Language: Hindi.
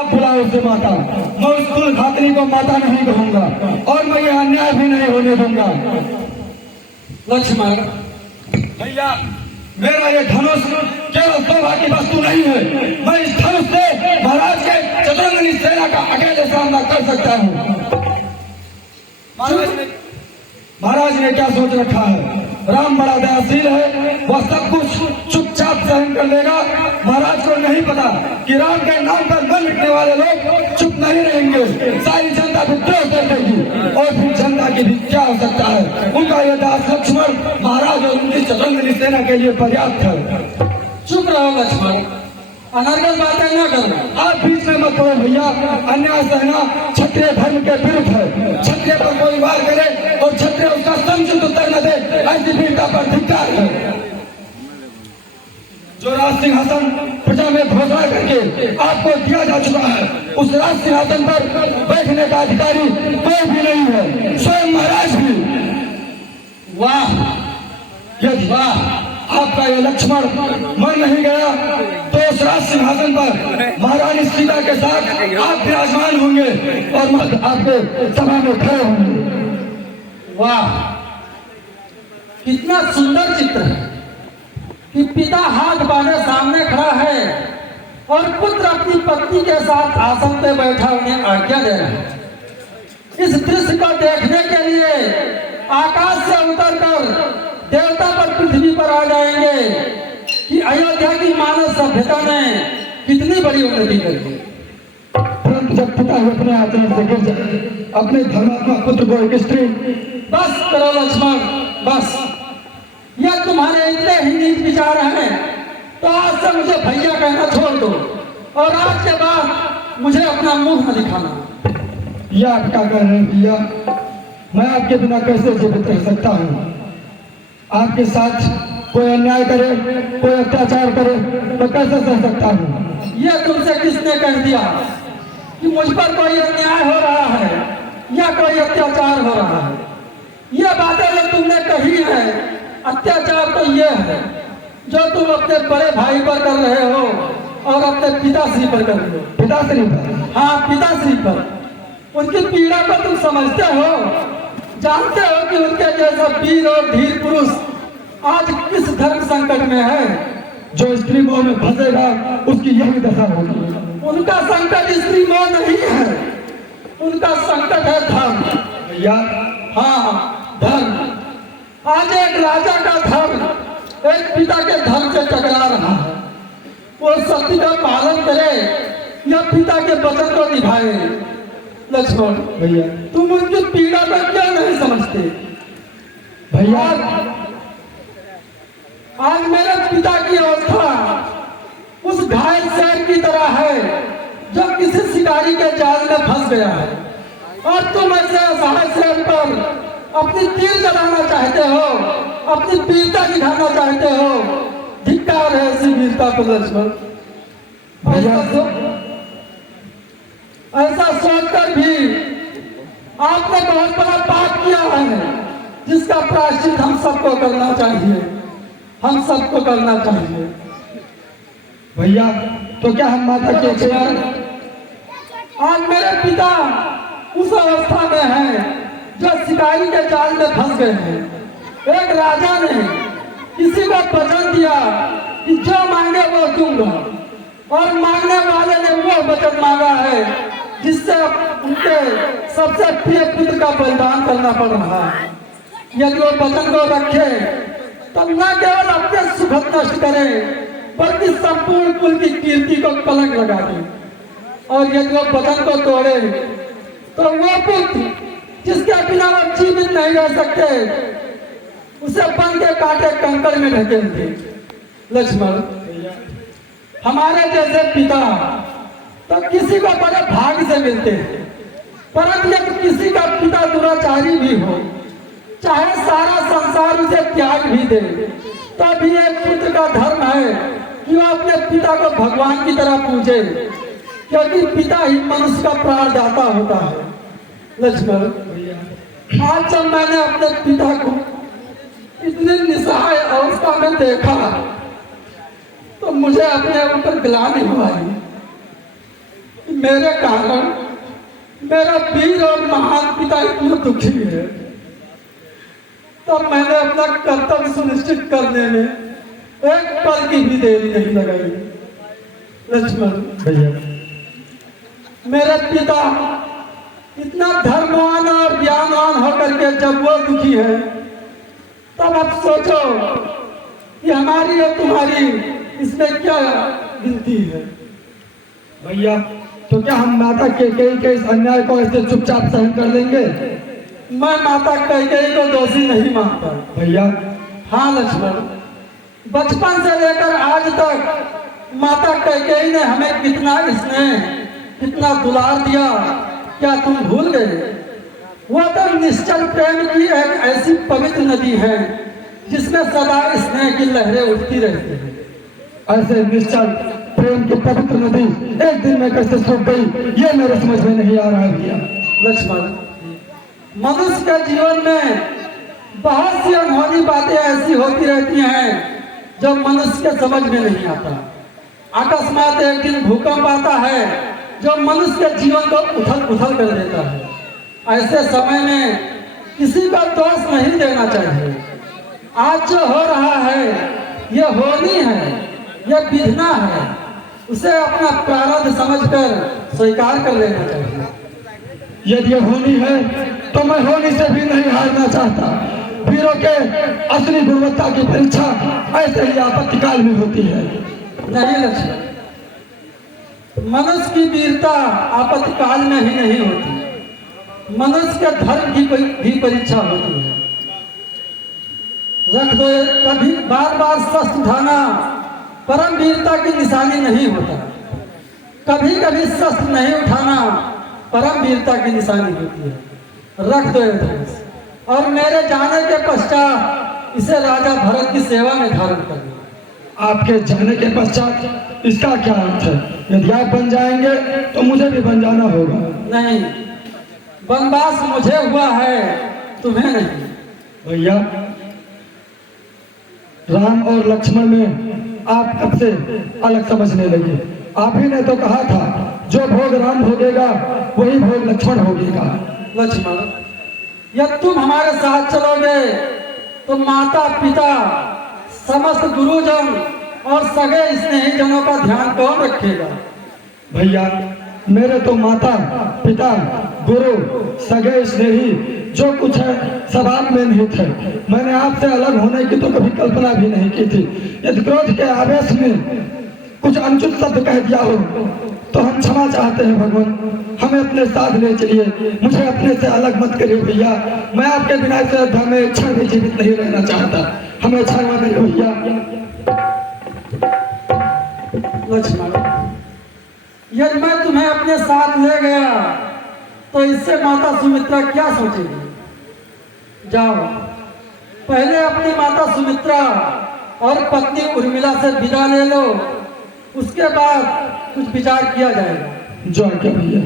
बुलाओ उसे माता। मैं उस कुल खातनी को माता नहीं कहूंगा और मैं ये अन्याय भी नहीं होने दूंगा। लक्ष्मण भैया, मेरा ये धनुष केवल शोभा की वस्तु नहीं है। मैं इस धनुष से महाराज के चतुरंगनी सेना का अकेले सामना कर सकता हूँ। महाराज ने क्या सोच रखा है? राम बड़ा दयाशील है, वह सब कुछ चुपचाप सहन कर लेगा। महाराज को नहीं पता कि राम के नाम पर मन लिखने वाले लोग चुप नहीं रहेंगे। सारी जनता विद्रोह कर देगी और फिर जनता की भी क्या हो सकता है? उनका यह दास लक्ष्मण महाराज और उनकी चतुरंगनी सेना के लिए पर्याप्त है। चुप रहो लक्ष्मण, अनर्गल बातें न करो। आप बीच में मत पड़ो भैया। अन्याय सहना क्षत्रिय धर्म के विरुद्ध है। क्षत्रिय पर कोई वार करे और क्षत्रिय उसका समुचित उत्तर न दे, ऐसी वीरता पर धिक्कार है। जो राज सिंहासन प्रजा में घोषणा करके आपको दिया जा चुका है, उस राज सिंहासन पर बैठने का अधिकारी कोई भी नहीं है, स्वयं महाराज भी। वाह यदि वाह, आपका ये लक्ष्मण मर नहीं गया तो उस राज सिंहासन पर महारानी सीता के साथ आप विराजमान होंगे और मत आपके सभा में खड़े होंगे। वाह, कितना सुंदर चित्र है कि पिता हाथ बांधे सामने खड़ा है और पुत्र अपनी पत्नी के साथ आसन पे बैठा उन्हें आज्ञा दे रहा है। इस दृश्य को देखने के लिए आकाश से उतरकर देवता पर पृथ्वी पर आ जाएंगे कि अयोध्या की मानव सभ्यता ने कितनी बड़ी उन्नति करी। परंतु जब पिता अपने आचरण से गिर जाए, अपने धर्मात्मा पुत्र को एक स्त्री। बस करो लक्ष्मण, बस। यह तुम्हारे इतने ही नीच विचार हैं तो आज से मुझे भैया कहना छोड़ दो और आज के बाद मुझे अपना मुंह न दिखाना। यह आप क्या कह रहे हैं भैया? मैं आपके बिना कैसे जीवित रह सकता हूँ? आपके साथ कोई अन्याय करे, कोई अत्याचार करे, मैं कैसे सह सकता हूँ? यह तुमसे किसने कह दिया कि मुझ पर कोई अन्याय हो रहा है या कोई अत्याचार हो रहा है? यह बातें जो तुमने कही है, अत्याचार तो यह है जो तुम अपने बड़े भाई पर कर रहे हो और अपने पिताश्री पर कर रहे हो। पिताश्री पर? हाँ, पिताश्री पर। उनकी पीड़ा को तुम समझते हो, जानते हो कि उनके जैसा वीर और धीर पुरुष आज किस धर्म संकट में है। जो स्त्री मोह में फंसेगा उसकी यही दशा होगी। उनका संकट स्त्री मोह नहीं है, उनका संकट है धर्म। भैया, हाँ, धर्म। आज एक राजा का धर्म एक पिता के धर्म से टकरा रहा है। वो सत्य का पालन करे या पिता के वचन को निभाए। लक्ष्मण भैया, तुम उनकी पीड़ा को क्यों नहीं समझते? भैया, आज मेरे पिता की अवस्था उस घायल शेर की तरह है जो किसी शिकारी के जाल में फंस गया है और तुम ऐसे असहाय शेर पर अपनी तीर चलाना चाहते हो, अपनी वीरता दिखाना चाहते हो। धिक्कार है ऐसी वीरता को लक्ष्मण। ऐसा सोचकर भी आपने बहुत बड़ा पाप किया है जिसका प्रायश्चित हम सबको करना चाहिए, हम सबको करना चाहिए। भैया, तो क्या हम माता के आज मेरे पिता उस अवस्था में हैं जो शिकारी के जाल में फंस गए हैं। एक राजा ने किसी को वचन दिया कि जो मांगे वो दूंगा और मांगने वाले ने वो वचन मांगा है जिससे उनके सबसे प्रिय पुत्र का बलिदान करना पड़ रहा है। यदि वो वचन को रखे तो न केवल अपने सुख नष्ट करे बल्कि संपूर्ण कुल की कीर्ति को कलंक लगा दे। और यदि वो वचन को तोड़े तो वो पुत्र जिसके बिना वो जीवित नहीं रह सकते उसे बन के काटे कंकड़ में ढकेल दे। लक्ष्मण, हमारे जैसे पिता तो किसी को बड़े भाग्य से मिलते हैं, परंतु यदि किसी का पिता दुराचारी भी हो, चाहे सारा संसार उसे त्याग भी दे, तो भी एक पुत्र का धर्म है कि वो अपने पिता को भगवान की तरह पूजे, क्योंकि पिता ही मनुष्य का प्राणदाता होता है। लक्ष्मण, आज जब मैंने अपने पिता को इतनी निस्सहाय अवस्था में देखा तो मुझे अपने ऊपर ग्लानि हुआ। मेरे कारण मेरा वीर और महान पिता इतना दुखी है, तब मैंने अपना कर्तव्य सुनिश्चित करने में एक पल की भी देरी नहीं लगाई। लक्ष्मण भैया, मेरे पिता इतना धर्मवान और ज्ञानवान होकर के जब वो दुखी है, तब आप सोचो कि हमारी और तुम्हारी इसमें क्या गिनती है। भैया, तो क्या हम माता कैकेयी के इस अन्याय को ऐसे चुपचाप सहन कर लेंगे? मैं माता कैकेयी को दोषी नहीं मानता। भैया, हाँ लक्ष्मण, बचपन से लेकर आज तक माता कैकेयी ने हमें कितना स्नेह, कितना दुलार दिया, क्या तुम भूल गए? वो तो निश्चल प्रेम की एक ऐसी पवित्र नदी है जिसमें सदा स्नेह की लहरें उठती रहती हैं। ऐसे निश्चल प्रेम की पवित्र नदी एक दिन में कैसे सूख गई, ये मेरे समझ में नहीं आ रहा है भैया। लक्ष्मण, मनुष्य के जीवन में बहुत सी अनहोनी बातें ऐसी होती रहती हैं जो मनुष्य के समझ में नहीं आता। अकस्मात एक दिन भूकंप आता है जो मनुष्य के जीवन को उथल पुथल कर देता है। ऐसे समय में किसी का दोष नहीं देना चाहिए। आज जो हो रहा है ये होनी है, ये विधना है, उसे अपना प्रारब्ध समझकर स्वीकार कर लेना चाहिए। यदि ये होनी है तो मैं होनी से भी नहीं हारना चाहता। वीरों के असली गुणवत्ता की परीक्षा ऐसे ही आपत्ति काल में होती है। नहीं लक्ष्मण, मनुष्य की वीरता आपत्ति काल में ही नहीं होती, मनुष्य के धर्म की भी परीक्षा होती है। रख दो, कभी बार बार शस्त्र उठाना परम वीरता की निशानी नहीं होता। कभी कभी शस्त्र नहीं उठाना परम वीरता की निशानी होती है। रख दो ये धनुष और मेरे जाने के पश्चात इसे राजा भरत की सेवा में धारण कर दो। आपके जाने के पश्चात इसका क्या अर्थ है? यदि आप बन जाएंगे तो मुझे भी बन जाना होगा। नहीं, वनवास मुझे हुआ है, तुम्हें नहीं। भैया, राम और लक्ष्मण में आप कब से अलग समझने लगे? आप ही ने तो कहा था जो भोग राम भोगेगा वही भोग लक्ष्मण भोगेगा। लक्ष्मण, यदि तुम हमारे साथ चलोगे तो माता पिता, समस्त गुरुजन और सगे स्नेही जनों का ध्यान कौन रखेगा? भैया, मेरे तो माता पिता, गुरु, सगे स्नेही जो कुछ है सब आप में निहित है। मैंने आपसे अलग होने की तो कभी कल्पना भी नहीं की थी। यदि क्रोध के आवेश में कुछ अनुचित शब्द कह दिया हो तो हम क्षमा चाहते हैं भगवान। हमें अपने साथ ले चलिए, मुझे अपने से अलग मत करिए भैया। मैं आपके बिना इस अयोध्या में एक क्षण भी जीवित नहीं रहना चाहता। हमें क्षमा करिए भैया। लक्ष्मण, यदि मैं तुम्हें अपने साथ ले गया तो इससे माता सुमित्रा क्या सोचेगी? जाओ, पहले अपनी माता सुमित्रा और पत्नी उर्मिला से विदा ले लो, उसके बाद कुछ विचार किया जाएगा। जो आज्ञा भैया।